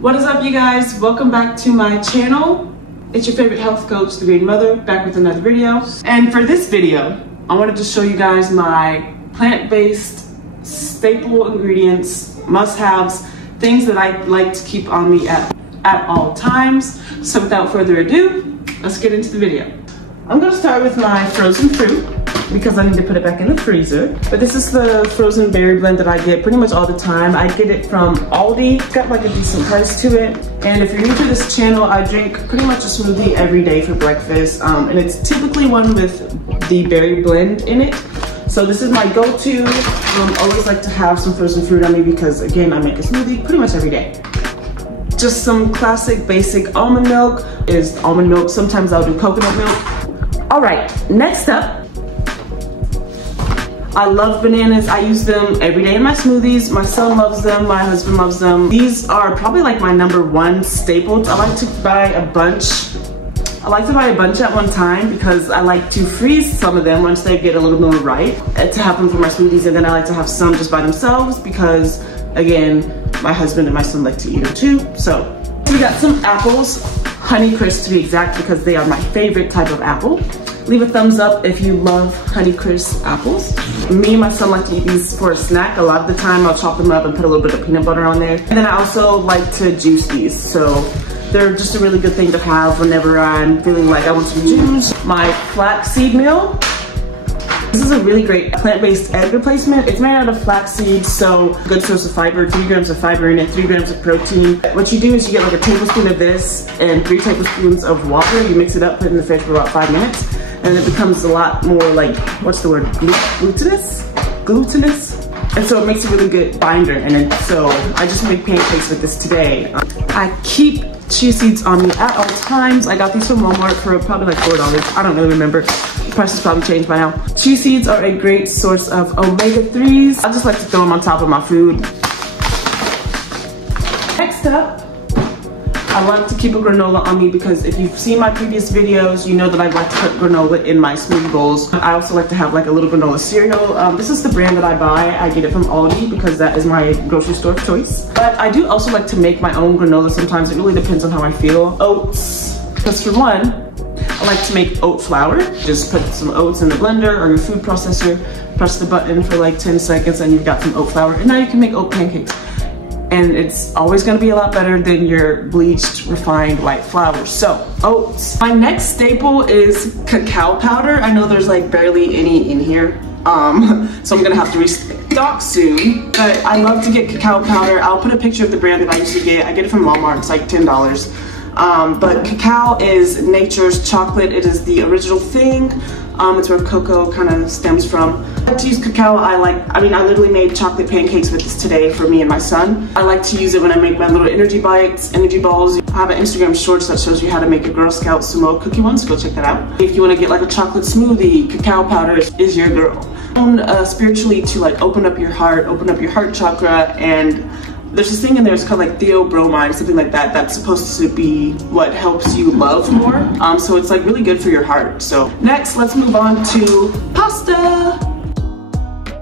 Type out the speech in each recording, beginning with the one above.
What is up, you guys? Welcome back to my channel. It's your favorite health coach, The Green Mother, back with another video. And for this video, I wanted to show you guys my plant-based staple ingredients, must-haves, things that I like to keep on me at all times. So without further ado, let's get into the video. I'm gonna start with my frozen fruit because I need to put it back in the freezer. But this is the frozen berry blend that I get pretty much all the time. I get it from ALDI. It's got like a decent price to it. And if you're new to this channel, I drink pretty much a smoothie every day for breakfast. And it's typically one with the berry blend in it. So this is my go-to. Always like to have some frozen fruit on me because, again, I make a smoothie pretty much every day. Just some classic basic almond milk is almond milk. Sometimes I'll do coconut milk. All right, next up, I love bananas. I use them every day in my smoothies. My son loves them, my husband loves them. These are probably like my #1 staple. I like to buy a bunch. I like to buy a bunch at one time because I like to freeze some of them once they get a little more ripe to have them for my smoothies, and then I like to have some just by themselves because, again, my husband and my son like to eat them too. So we got some apples, Honeycrisp to be exact, because they are my favorite type of apple. Leave a thumbs up if you love Honeycrisp apples. Me and my son like to eat these for a snack. A lot of the time I'll chop them up and put a little bit of peanut butter on there. And then I also like to juice these. So they're just a really good thing to have whenever I'm feeling like I want some juice. My flaxseed meal. This is a really great plant-based egg replacement. It's made out of flax seeds, so good source of fiber, 3 grams of fiber in it, 3 grams of protein. What you do is you get like a tablespoon of this and 3 tablespoons of water. You mix it up, put it in the fridge for about 5 minutes, and it becomes a lot more like, what's the word, glutinous? And so it makes a really good binder in it. So I just made pancakes with this today. I keep chia seeds on me at all times. I got these from Walmart for probably like $4. I don't really remember. The price has probably changed by now. Chia seeds are a great source of omega-3s. I just like to throw them on top of my food. Next up, I like to keep a granola on me because if you've seen my previous videos, you know that I like to put granola in my smoothie bowls. I also like to have like a little granola cereal. This is the brand that I buy. I get it from ALDI because that is my grocery store of choice. But I do also like to make my own granola sometimes. It really depends on how I feel. Oats, because for one, I like to make oat flour. Just put some oats in the blender or your food processor, press the button for like 10 seconds and you've got some oat flour. And now you can make oat pancakes. And it's always gonna be a lot better than your bleached, refined white flour. So, oats. My next staple is cacao powder. I know there's like barely any in here. So I'm gonna have to restock soon. But I love to get cacao powder. I'll put a picture of the brand that I used to get. I get it from Walmart, it's like $10. But cacao is nature's chocolate. It is the original thing. It's where cocoa kind of stems from. I like to use cacao. I literally made chocolate pancakes with this today for me and my son. I like to use it when I make my little energy bites, energy balls. I have an Instagram shorts that shows you how to make a Girl Scout sumo cookie one, so go check that out. If you want to get like a chocolate smoothie, cacao powder is your girl. Spiritually to like open up your heart chakra, and there's this thing in there, it's called like theobromine, something like that, that's supposed to be what helps you love more. So it's like really good for your heart. So next, let's move on to pasta.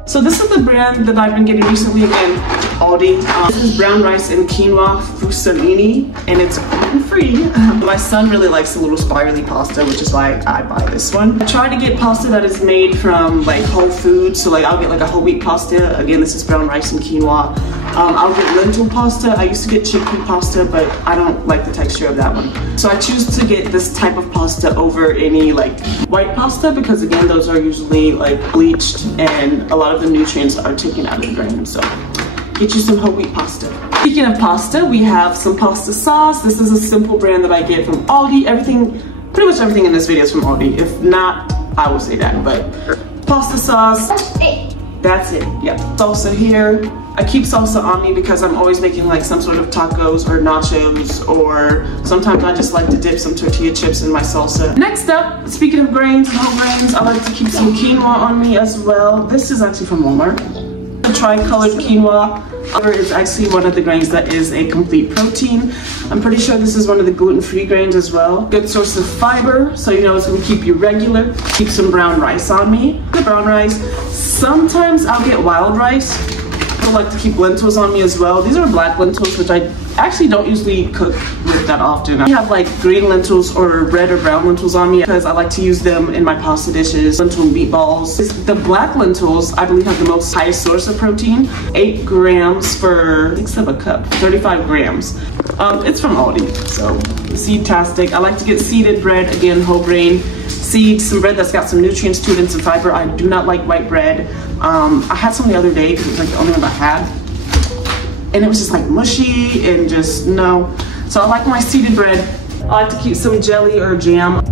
So this is the brand that I've been getting recently, again, ALDI. This is brown rice and quinoa fusilli, and it's gluten-free. My son really likes the little spirally pasta, which is why I buy this one. I try to get pasta that is made from like whole foods, so like I'll get like a whole wheat pasta. Again, this is brown rice and quinoa. I'll get lentil pasta. I used to get chickpea pasta, but I don't like the texture of that one. So I choose to get this type of pasta over any like white pasta because, again, those are usually like bleached and a lot of the nutrients are taken out of the grain. So get you some whole wheat pasta. Speaking of pasta, we have some pasta sauce. This is a simple brand that I get from ALDI. Pretty much everything in this video is from ALDI. If not, I will say that, but pasta sauce. That's it, yep. Salsa here. I keep salsa on me because I'm always making like some sort of tacos or nachos, or sometimes I just like to dip some tortilla chips in my salsa. Next up, speaking of grains, whole grains, I like to keep some quinoa on me as well. This is actually from Walmart. The tri-colored quinoa is actually one of the grains that is a complete protein. I'm pretty sure this is one of the gluten-free grains as well. Good source of fiber, so you know it's gonna keep you regular. Keep some brown rice on me. The brown rice. Sometimes I'll get wild rice. also like to keep lentils on me as well. These are black lentils, which I actually don't usually cook with that often. I have like green lentils or red or brown lentils on me because I like to use them in my pasta dishes, lentil meatballs. The black lentils, I believe, have the most highest source of protein. 8 grams for 6 of a cup, 35 grams. It's from Aldi, so seed-tastic. I like to get seeded bread, again, whole grain seeds, some bread that's got some nutrients to it and some fiber. I do not like white bread. I had some the other day because it was like the only one I had. And it was just like mushy and just no. So I like my seeded bread. I like to keep some jelly or jam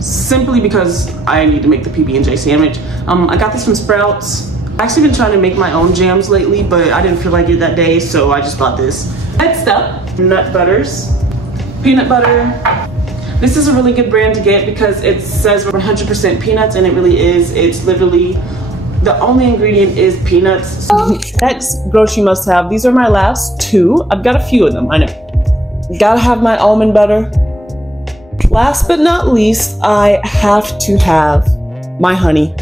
simply because I need to make the PB&J sandwich. I got this from Sprouts. I've actually been trying to make my own jams lately, but I didn't feel like it that day, so I just bought this. Next up, nut butters. Peanut butter. This is a really good brand to get because it says 100% peanuts, and it really is. It's literally, the only ingredient is peanuts. Next grocery must have. These are my last 2. I've got a few of them, I know. Gotta have my almond butter. Last but not least, I have to have my honey.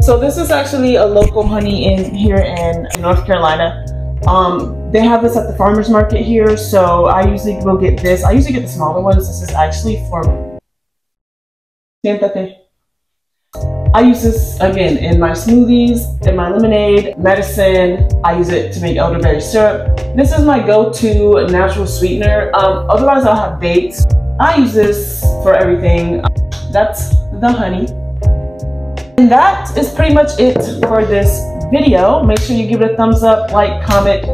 So this is actually a local honey here in North Carolina. They have this at the farmer's market here, so I usually will get this. I usually get the smaller ones. This is actually for Santa Fe. I use this, again, in my smoothies, in my lemonade, medicine. I use it to make elderberry syrup. This is my go-to natural sweetener. Otherwise, I'll have dates. I use this for everything. That's the honey. And that is pretty much it for this video. Make sure you give it a thumbs up, like, comment,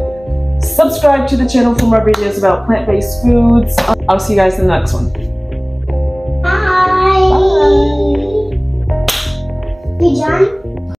subscribe to the channel for more videos about plant-based foods. I'll see you guys in the next one. Bye. Bye. Hey, John.